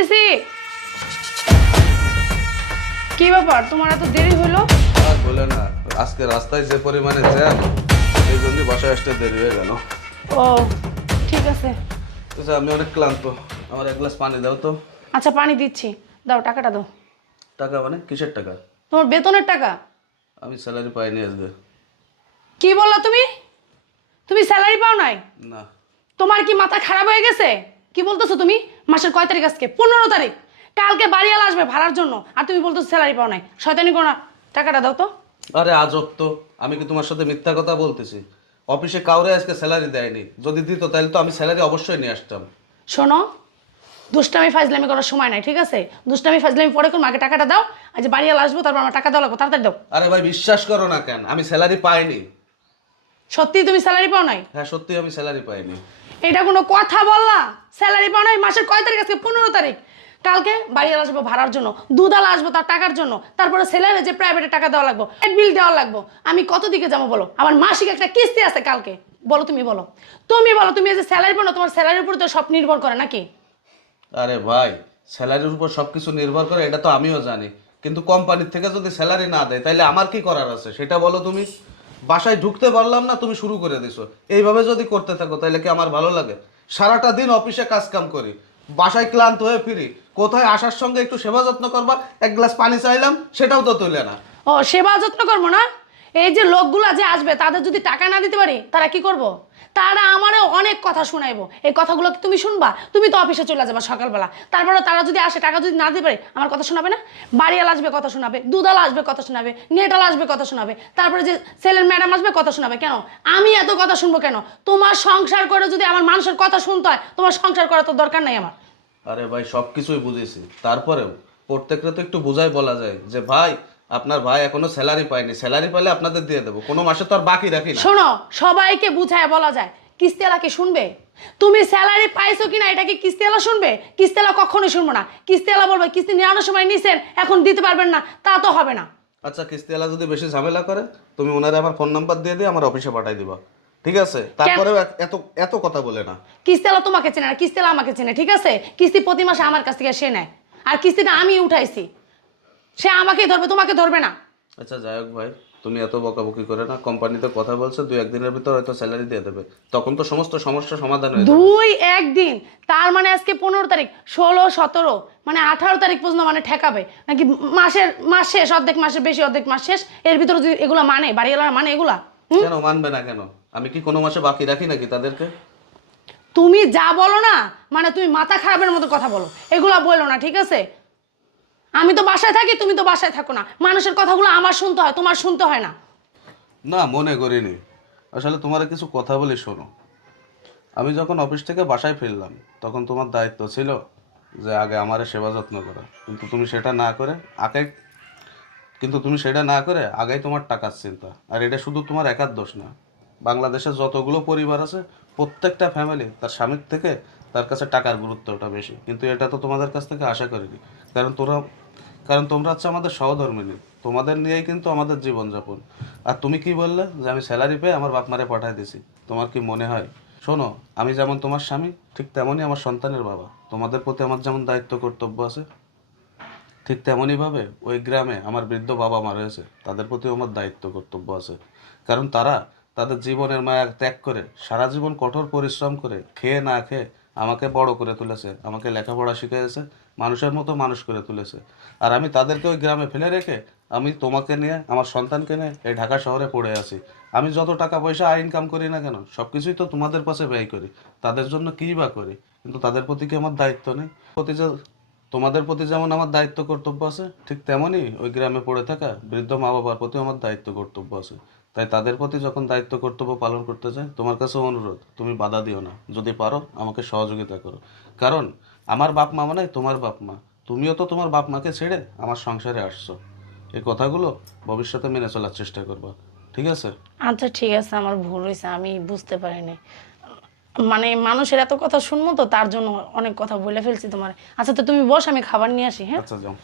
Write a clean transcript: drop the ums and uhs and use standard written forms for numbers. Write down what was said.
আসতেছি। কি ব্যাপার, তোমার এত দেরি হলো? আর বলে না, আজকে রাস্তায় যে পরিমাণে জ্যাম, এই জন্য বাসায় আসতে দেরি হয়ে গেল। ও ঠিক আছে। আচ্ছা, আমি অনেক ক্লান্ত, আমার এক গ্লাস পানি দাও তো। আচ্ছা পানি দিচ্ছি, দাও টাকাটা দাও। টাকা মানে কিসের টাকা? তোমার বেতনের টাকা। আমি স্যালারি পাইনি আজকে। কি বললা তুমি? তুমি স্যালারি পাও নাই? না। তোমার কি মাথা খারাপ হয়ে গেছে? কি বলতেছো তুমি? মাসের কয় তারিখ আজকে? 15 তারিখ। কালকে বাড়িওয়ালা আসবে ভাড়ার জন্য, আর তুমি বলতেছো স্যালারি পাও নাই। শয়তানি করো না, টাকাটা দাও তো। আরে আজব তো, আমি কি তোমার সাথে মিথ্যা কথা বলতেছি? অফিসে কাউরে আজকে স্যালারি দেয়নি, যদি দিত তাহলে তো আমি স্যালারি অবশ্যই নিয়ে আসতাম। শোনো, দুষ্টামি ফাজলামি করার সময় নাই, ঠিক আছে? দুষ্টামি ফাজলামি পরে করবো, আগে টাকাটা দাও। আজ বাড়িওয়ালা আসবো, তারপর আমার টাকা দেওয়া লাগবো, তাড়াতাড়ি দাও। আরে ভাই বিশ্বাস করো না কেন, আমি স্যালারি পাইনি। সত্যি তুমি স্যালারি পাও নাই? হ্যাঁ সত্যি আমি স্যালারি পাইনি। এটা কোনো কথা বললা? স্যালারি পাও নাই? মাসের কয় তারিখ আজকে? 15 তারিখ। কালকে বাড়িওয়ালা আসবো ভাড়ার জন্য, দুধালা আসবো তার টাকার জন্য, তারপরে স্যালারি যে প্রাইভেটে টাকা দেওয়া লাগবো, বিল দেওয়া লাগবো। আমি কত দিকে যাবো বলো? আমার মাসিক একটা কিস্তি আছে কালকে। বলো তুমি, বলো তুমি, বলো তুমি। এই যে স্যালারি পাও না, তোমার স্যালারির উপর তো সব নির্ভর করে নাকি? আরে ভাই, স্যালারির উপর সবকিছু নির্ভর করে এটা তো আমিও জানি, কিন্তু কোম্পানির থেকে যদি স্যালারি না দেয় তাহলে আমার কি করার আছে সেটা বলো তুমি। বাসায় ঢুকতে পারলাম না, তুমি শুরু করে দিছো। এইভাবে যদি করতে থাকো তাহলে কি আমার ভালো লাগে? সারাটা দিন অফিসে কাজ কাম করি, বাসায় ক্লান্ত হয়ে ফিরি, কোথায় আসার সঙ্গে একটু সেবা যত্ন করবা, এক গ্লাস পানি চাইলাম সেটাও তো তুলে না। ও সেবা যত্ন করবো না? এই যে লোকগুলা যে আসবে, তাদের যদি টাকা না দিতে পারি, তারা কি করব? তারা আমারও অনেক কথা শুনাইবো। এই কথাগুলো কি তুমি শুনবা? তুমি তো অফিসে চলে যাবা সকালবেলা, তারপরে তারা যদি আসে, টাকা যদি না দিতে পারে, আমার কথা শোনাবে না? বাড়িওয়ালা আসবে কথা শোনাবে, দুধালা আসবে কথা শোনাবে, নেটালা আসবে কথা শোনাবে, তারপরে যে সেলের ম্যাডাম আসবে কথা শোনাবে। কেন আমি এত কথা শুনবো কেন? তোমার সংসার করে যদি আমার মানুষের কথা শুনতে হয়, তোমার সংসার করা তো দরকার নাই আমার। আরে ভাই সবকিছুই বুঝেছি, তারপরেও প্রত্যেকটা তো একটু বুঝাই বলা যায় যে ভাই, আপনার ভাই এখনো স্যালারি পায়নি, স্যালারি পেলে আপনাদের দিয়ে দেবো, কোনো মাসে তো আর বাকি রাখি না। শোনো, সবাইকে বুঝায় বলা যায়, কিস্তিওয়ালা কি শুনবে? তুমি স্যালারি পাইছো কিনা এটা কি কিস্তিওয়ালা শুনবে? কিস্তিওয়ালা কখনোই শুনবো না। কিস্তিওয়ালা বলবে কিস্তি নেওয়ানোর সময় নিছেন, এখন দিতে পারবেন না, তা তো হবে না। আচ্ছা, কিস্তিওয়ালা যদি বেশি ঝামেলা করে, তুমি ওনারে আমার ফোন নাম্বার দিয়ে দিয়ে আমার অফিসে পাঠাই দিবা, ঠিক আছে? তারপরেও এত এত কথা বলে না। কিস্তিওয়ালা তোমাকে চেনে না, কিস্তিওয়ালা আমাকে চেনে, ঠিক আছে? কিস্তি প্রতি মাসে আমার কাছ থেকে সে নেয়, আর কিস্তিটা আমি উঠাইছি। সে আমাকেই ধরবে, তোমাকে ধরবে না। আচ্ছা যাই হোক ভাই, তুমি এত বকাবকি করে না, কোম্পানিতে কথা বলছে 2-1 দিনের ভিতর হয়তো স্যালারি দিয়ে দেবে, তখন তো সমস্ত সমস্যা সমাধান হয়ে যাবে। 2-1 দিন? তার মানে আজকে 15 তারিখ, 16, 17, মানে 18 তারিখ পর্যন্ত মানে ঠেকাবে নাকি? মাস শেষ, অর্ধেক মাসের বেশি, অর্ধেক মাস শেষ, এর ভিতরে যদি এগুলা মানে বাড়িওয়ালারা মানে এগুলা? কেন মানবে না কেন? আমি কি কোনো মাসে বাকি রাখি নাকি তাদেরকে? তুমি যা বলো না, মানে তুমি মাথা খারাপের মতো কথা বলো, এগুলা বলো না, ঠিক আছে? আমি তো বাসায় থাকি, তুমি তো বাসায় থাকো না, মানুষের কথাগুলো আমার শুনতে হয়, তোমার শুনতে হয় না। না মনে করিনি। আসলে তোমার কিছু কথা বলি শোনো, আমি যখন অফিস থেকে বাসায় ফিরলাম তখন তোমার দায়িত্ব ছিল যে আগে আমারে সেবা যত্ন করা, কিন্তু তুমি সেটা না করে আগেই তোমার টাকার চিন্তা। আর এটা শুধু তোমার একার দোষ না, বাংলাদেশের যতগুলো পরিবার আছে প্রত্যেকটা ফ্যামিলি তার স্বামীর থেকে তার কাছে টাকার গুরুত্বটা বেশি, কিন্তু এটা তো তোমাদের কাছ থেকে আশা করিনি। কারণ তোরা কারণ তোমরা হচ্ছে আমাদের সহধর্মিণী, তোমাদের নিয়েই কিন্তু আমাদের জীবনযাপন। আর তুমি কি বললে যে আমি স্যালারি পেয়ে আমার বাপ মারে পাঠায় দিছি? তোমার কি মনে হয়? শোনো, আমি যেমন তোমার স্বামী ঠিক তেমনই আমার সন্তানের বাবা, তোমাদের প্রতি আমার যেমন দায়িত্ব কর্তব্য আছে, ঠিক তেমনইভাবে ওই গ্রামে আমার বৃদ্ধ বাবা মা রয়েছে, তাদের প্রতিও আমার দায়িত্ব কর্তব্য আছে। কারণ তারা তাদের জীবনের মায়া ত্যাগ করে সারা জীবন কঠোর পরিশ্রম করে খেয়ে না খেয়ে আমাকে বড় করে তুলেছে, আমাকে লেখাপড়া শিখিয়েছে, মানুষের মতো মানুষ করে তুলেছে। আর আমি তাদেরকে ওই গ্রামে ফেলে রেখে আমি তোমাকে নিয়ে, আমার সন্তানকে নিয়ে এই ঢাকা শহরে পড়ে আছি। আমি যত টাকা পয়সা ইনকাম করি না কেন, সব কিছুই তো তোমাদের পাশে ব্যয় করি। তাদের জন্য কী বা করি, কিন্তু তাদের প্রতি কি আমার দায়িত্ব নেই? প্রতি যে তোমাদের প্রতি যেমন আমার দায়িত্ব কর্তব্য আছে, ঠিক তেমনই ওই গ্রামে পড়ে থাকা বৃদ্ধ মা বাবার প্রতি আমার দায়িত্ব কর্তব্য আছে। তাই তাদের প্রতি যখন দায়িত্ব কর্তব্য পালন করতে চাই, তোমার কাছে অনুরোধ, তুমি বাধা দিও না, যদি পারো আমাকে সহযোগিতা করো। কারণ আমার বাপ মা মানে তোমার বাপ মা, তুমিও তো তোমার বাপ মাকে ছেড়ে আমার সংসারে আসছো। এই কথাগুলো ভবিষ্যতে মেনে চলার চেষ্টা করবা, ঠিক আছে? আচ্ছা ঠিক আছে, আমার ভুল হয়েছে, আমি বুঝতে পারিনি। মানে মানুষের এত কথা শুনবো তো, তার জন্য অনেক কথা বলে ফেলছি তোমার। আচ্ছা তো তুমি বস, আমি খাবার নিয়ে আসি, হ্যাঁ? আচ্ছা যাও।